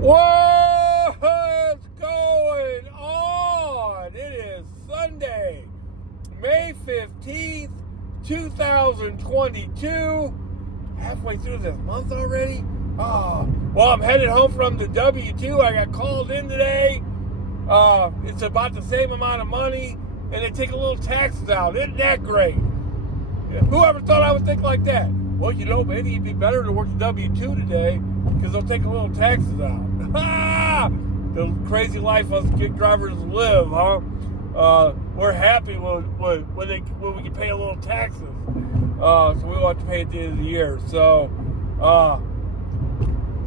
What's going on? It is Sunday, May 15th, 2022. Halfway through this month already? Well, I'm headed home from the W-2. I got called in today. It's about the same amount of money, and they take a little taxes out. Isn't that great? Whoever thought I would think like that? Well, maybe it'd be better to work the W-2 today because they'll take a little taxes out. The crazy life us gig drivers live, huh? We're happy when we can pay a little taxes. So we won't have to pay at the end of the year. So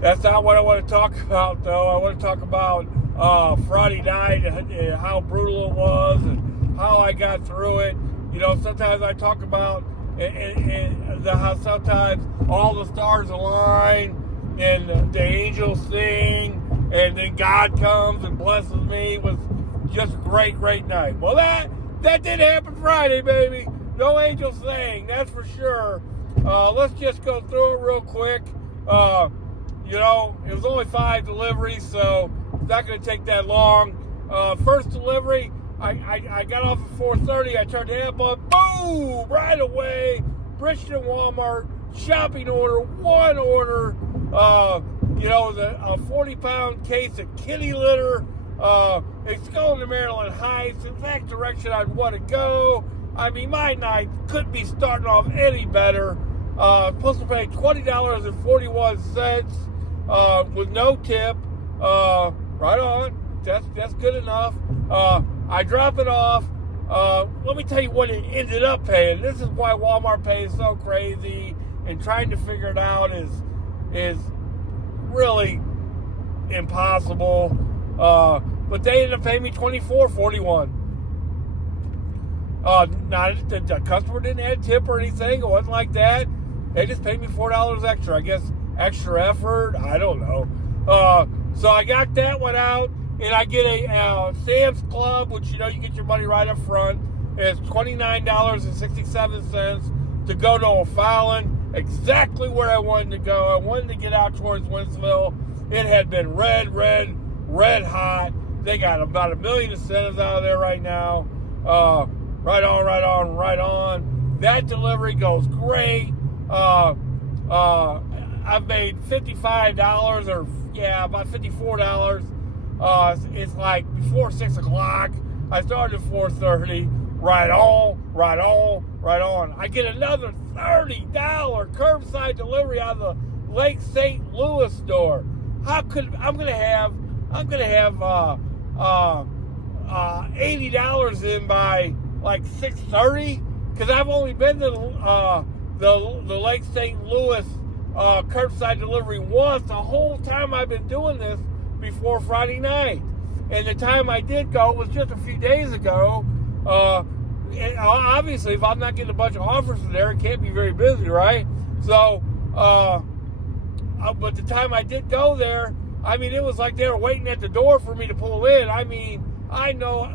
that's not what I want to talk about, though. I want to talk about Friday night and how brutal it was and how I got through it. Sometimes I talk about how sometimes all the stars align and the angels sing and then God comes and blesses me with just a great night. Well, that didn't happen Friday, baby. No angels sang, that's for sure. Let's just go through it real quick. It was only 5 deliveries, so it's not going to take that long. First delivery, I got off at 4:30. I turned the app on. Boom! Right away. Bridgeton Walmart. Shopping order. One order. A 40-pound case of kitty litter. It's going to Maryland Heights. In that direction I'd want to go. I mean, my night couldn't be starting off any better. Supposed to pay $20.41 with no tip. Right on. That's good enough. I drop it off. Let me tell you what it ended up paying. This is why Walmart Pay is so crazy, and trying to figure it out is really impossible. But they ended up paying me $24.41. The customer didn't add tip or anything. It wasn't like that. They just paid me $4 extra. I guess extra effort. I don't know. So I got that one out. And I get a Sam's Club, which, you get your money right up front. It's $29.67 to go to O'Fallon. Exactly where I wanted to go. I wanted to get out towards Wentzville. It had been red hot. They got about 1 million incentives out of there right now. Right on. That delivery goes great. I've made $55 about $54. It's like before 6 o'clock. I started at 4:30. Right on. I get another $30 curbside delivery out of the Lake St. Louis store. I'm gonna have $80 in by like 6:30 because I've only been to the Lake St. Louis curbside delivery once the whole time I've been doing this before Friday night. And the time I did go was just a few days ago. And obviously, if I'm not getting a bunch of offers from there, it can't be very busy, right? So, but the time I did go there, I mean, it was like they were waiting at the door for me to pull in. I mean, I know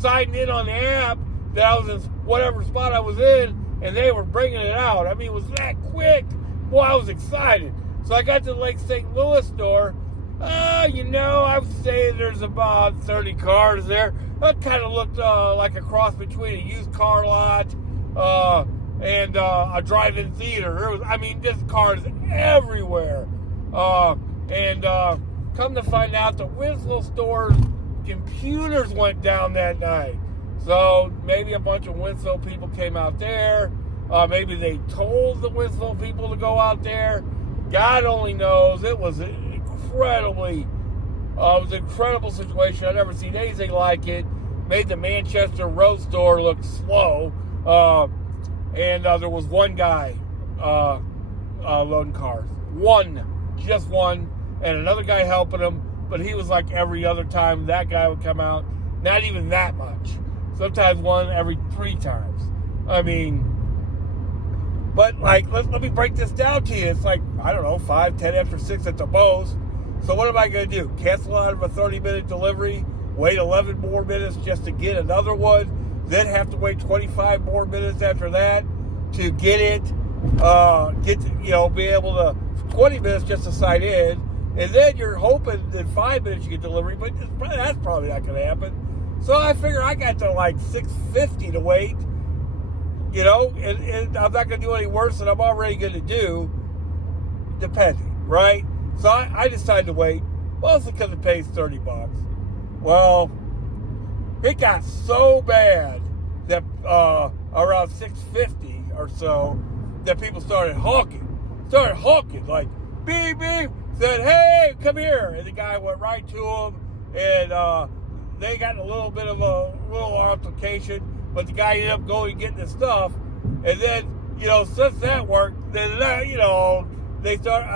signing in on the app that I was in whatever spot I was in, and they were bringing it out. I mean, it was that quick. Boy, I was excited. So I got to the Lake St. Louis store. I would say there's about 30 cars there. That kind of looked like a cross between a used car lot and a drive-in theater. Just cars everywhere. And come to find out, the Wentzville store's computers went down that night. So maybe a bunch of Wentzville people came out there. Maybe they told the Wentzville people to go out there. God only knows. It was an incredible situation. I've never seen anything like it. Made the Manchester Road store look slow. And there was one guy loading cars. Just one. And another guy helping him. But he was like every other time that guy would come out. Not even that much. Sometimes one every 3 times. But let me break this down to you. It's like, I don't know, 5, 10 after 6 at the most. So what am I going to do? Cancel out of a 30-minute delivery, wait 11 more minutes just to get another one, then have to wait 25 more minutes after that to get it, be able to, 20 minutes just to sign in, And then you're hoping in 5 minutes you get delivery, but that's probably not going to happen. So I figure I got to like 6:50 to wait, and I'm not going to do any worse than I'm already going to do, depending, right? So I decided to wait, mostly because it pays $30. Well, it got so bad that around 6:50 or so, that people started honking, like, beep, beep, said, hey, come here. And the guy went right to him, and they got in a little bit of a little altercation, but the guy ended up going and getting his stuff. And then, since that worked, then, they started,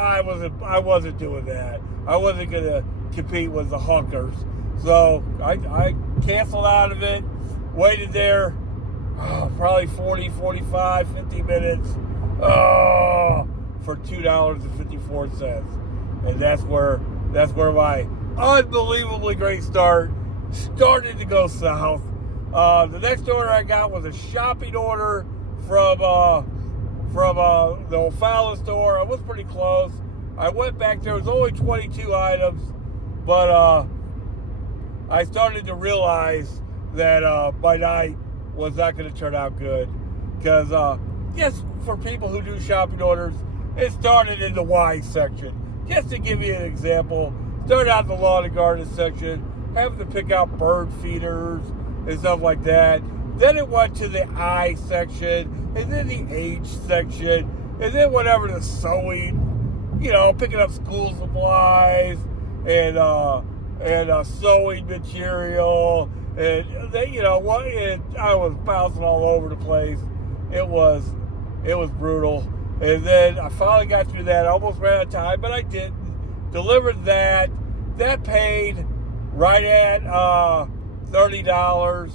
I wasn't doing that. I wasn't going to compete with the honkers. So I canceled out of it, waited there, probably 40, 45, 50 minutes for $2.54. And that's where my unbelievably great start started to go south. The next order I got was a shopping order from the O'Fallon store. I was pretty close. I went back there. It was only 22 items, but I started to realize that my night was not going to turn out good. Because, yes, for people who do shopping orders, it started in the Y section. Just to give you an example, started out in the lawn and garden section, having to pick out bird feeders and stuff like that. Then it went to the I section, and then the H section, and then whatever the sewing, picking up school supplies and sewing material, and they, and I was bouncing all over the place. It was brutal. And then I finally got through that. I almost ran out of time, but I didn't. Delivered that. That paid right at $30.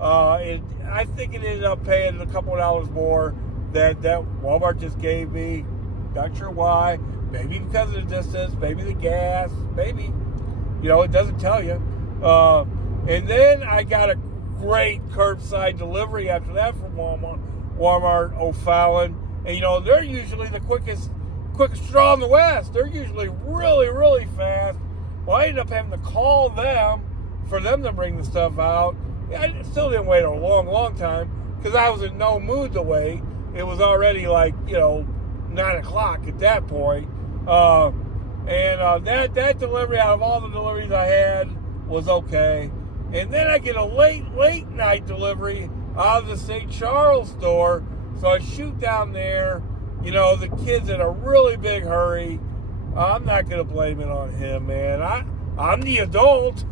And I think it ended up paying a couple of dollars more that Walmart just gave me. Not sure why. Maybe because of the distance. Maybe the gas. Maybe. It doesn't tell you. And then I got a great curbside delivery after that from Walmart O'Fallon. And, they're usually the quickest straw in the West. They're usually really, really fast. Well, I ended up having to call them for them to bring the stuff out. I still didn't wait a long, long time because I was in no mood to wait. It was already like, 9 o'clock at that point. And that delivery, out of all the deliveries I had, was okay. And then I get a late night delivery out of the St. Charles store. So I shoot down there. The kid's in a really big hurry. I'm not going to blame it on him, man. I'm the adult.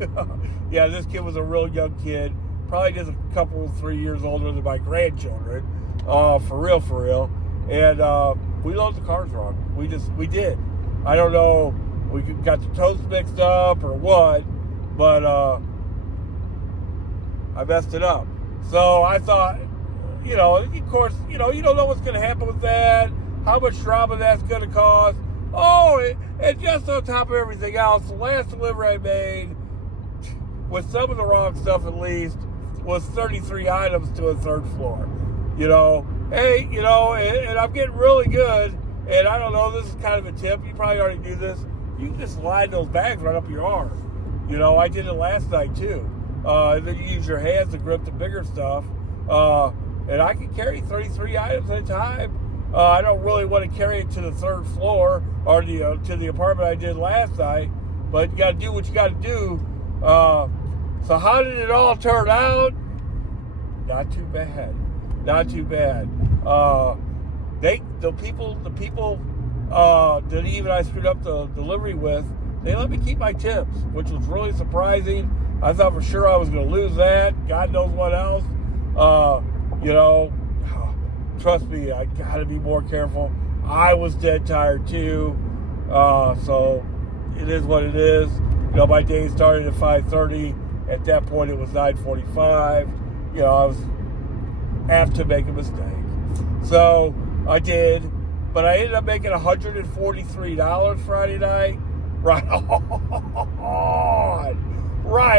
Yeah, this kid was a real young kid. Probably just a couple, 3 years older than my grandchildren. For real. And we loaded the cars wrong. We did. I don't know. We got the toast mixed up or what, but I messed it up. So I thought, of course, you don't know what's going to happen with that, how much drama that's going to cause. Oh, and just on top of everything else, the last delivery I made, with some of the wrong stuff at least, was 33 items to a third floor. Hey, and I'm getting really good, and I don't know, this is kind of a tip. You probably already do this. You can just line those bags right up your arm. I did it last night too. Then you use your hands to grip the bigger stuff. And I can carry 33 items at a time. I don't really want to carry it to the third floor or to the apartment I did last night, but you got to do what you got to do. So how did it all turn out? Not too bad. The people that even I screwed up the delivery with, they let me keep my tips, which was really surprising. I thought for sure I was going to lose that. God knows what else. Trust me, I got to be more careful. I was dead tired too. So it is what it is. My day started at 5:30. At that point, it was 9:45. I was apt to make a mistake. So I did. But I ended up making $143 Friday night. Right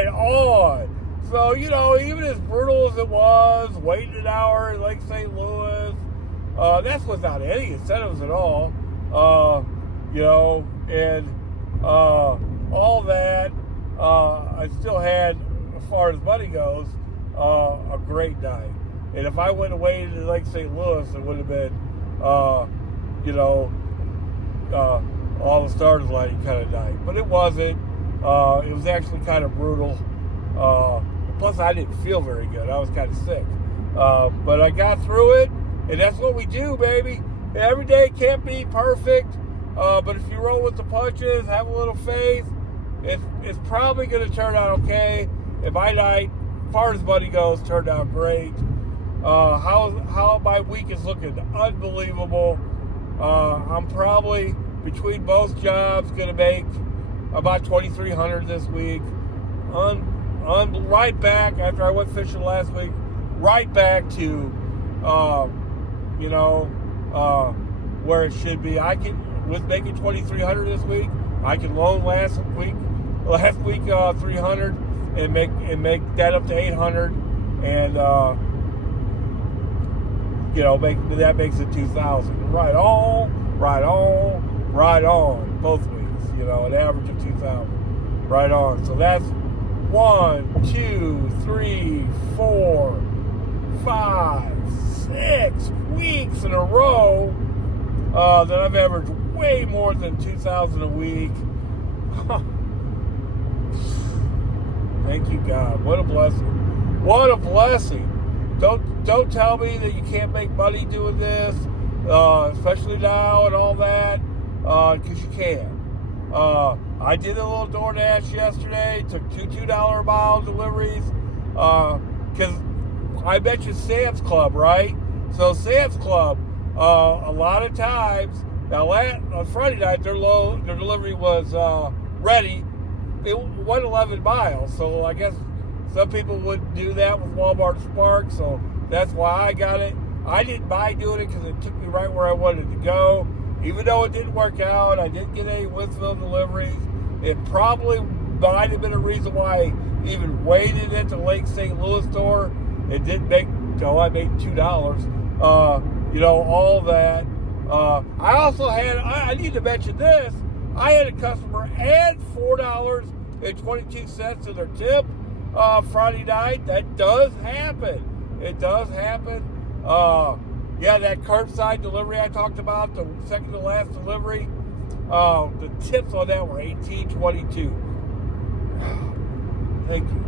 on. So, even as brutal as it was, waiting an hour in Lake St. Louis, that's without any incentives at all. And all that. I still had, as far as money goes, a great night. And if I went away to Lake St. Louis, it would have been, all the stars lighting kind of night. But it wasn't. It was actually kind of brutal. Plus, I didn't feel very good. I was kind of sick. But I got through it, and that's what we do, baby. Every day can't be perfect, but if you roll with the punches, have a little faith, it's probably going to turn out okay. And my night, as far as money goes, turned out great. How my week is looking unbelievable. I'm probably, between both jobs, going to make about $2,300 this week. Right back, after I went fishing last week, right back to, where it should be. I can, with making $2,300 this week, I can loan last week 300 and make that up to 800, and that makes it 2,000. Right on, both weeks. An average of 2,000. Right on. So that's 1, 2, 3, 4, 5, 6 weeks in a row that I've averaged way more than 2,000 a week. Thank you, God. What a blessing. What a blessing. Don't tell me that you can't make money doing this, especially now and all that, because you can. I did a little DoorDash yesterday, took two $2 a mile deliveries, because I mentioned Sam's Club, right? So Sam's Club, a lot of times, now on Friday night, their delivery was ready. It went 11 miles, so I guess some people would do that with Walmart Spark, so that's why I got it. I didn't mind doing it because it took me right where I wanted to go. Even though it didn't work out, I didn't get any Winsville deliveries. It probably might have been a reason why I even waited at the Lake St. Louis store. It didn't make, I made $2. All that. I also had, I need to mention this, I had a customer add $4.22 to their tip Friday night. That does happen. It does happen. That curbside delivery I talked about, the second to last delivery, the tips on that were $18.22. Thank you.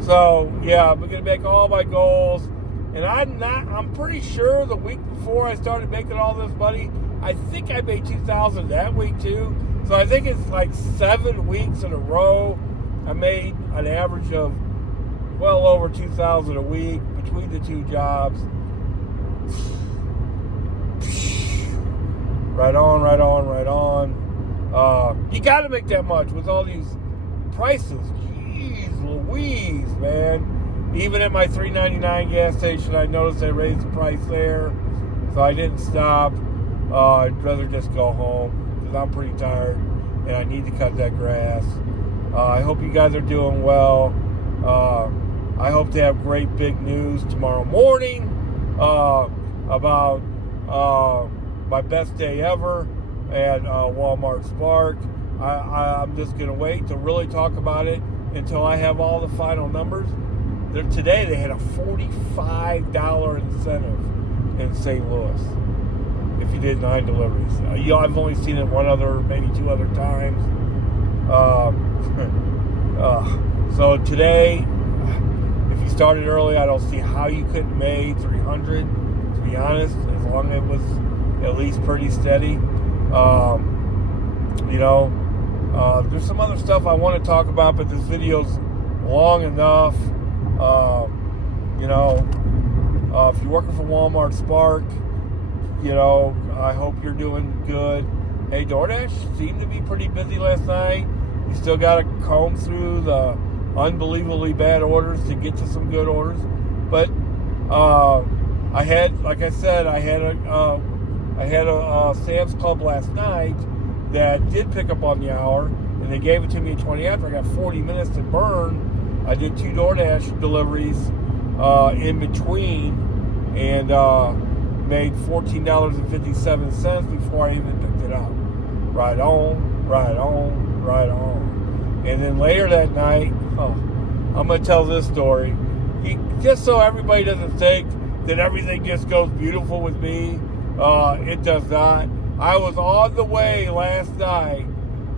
So, I'm going to make all my goals. And I'm pretty sure the week before I started making all this money, I think I made $2,000 that week too. So I think it's like 7 weeks in a row. I made an average of well over $2,000 a week between the two jobs. Right on. You got to make that much with all these prices. Jeez Louise, man. Even at my $3.99 gas station, I noticed they raised the price there, so I didn't stop. I'd rather just go home because I'm pretty tired and I need to cut that grass. I hope you guys are doing well. I hope to have great big news tomorrow morning about my best day ever at Walmart Spark. I'm just going to wait to really talk about it until I have all the final numbers. Today they had a $45 incentive in St. Louis if you did 9 deliveries. I've only seen it maybe 2 other times. So today, if you started early, I don't see how you couldn't make 300, to be honest, as long as it was at least pretty steady. There's some other stuff I want to talk about, but this video's long enough. If you're working for Walmart Spark, I hope you're doing good. Hey, DoorDash seemed to be pretty busy last night. You still got to comb through the unbelievably bad orders to get to some good orders. But I had a Sam's Club last night that did pick up on the hour, and they gave it to me at 20 after. I got 40 minutes to burn. I did 2 DoorDash deliveries in between and made $14.57 before I even picked it up. Right on. Right on, right on. And then later that night, I'm going to tell this story. Just so everybody doesn't think that everything just goes beautiful with me, it does not. I was on the way last night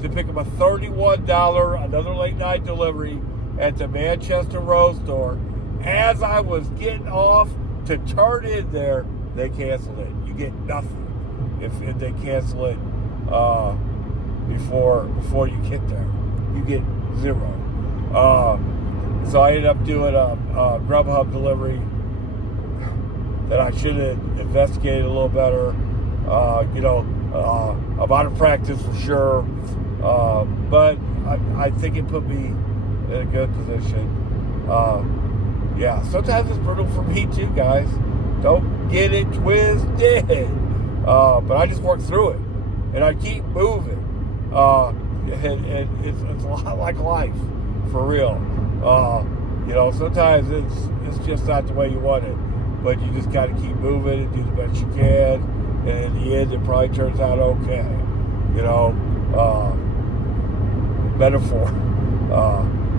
to pick up a $31, another late night delivery at the Manchester Rose store. As I was getting off to turn in there, they canceled it. You get nothing if they cancel it before you get there. You get zero. So I ended up doing a Grubhub delivery that I should have investigated a little better. I'm out of practice for sure, but I think it put me in a good position. Yeah, sometimes it's brutal for me too, guys. Don't get it twisted. But I just work through it, and I keep moving. And it's a lot like life, for real. Sometimes it's just not the way you want it, but you just got to keep moving and do the best you can, and in the end, it probably turns out okay. Metaphor.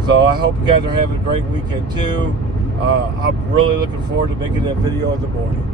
So I hope you guys are having a great weekend too. I'm really looking forward to making that video in the morning.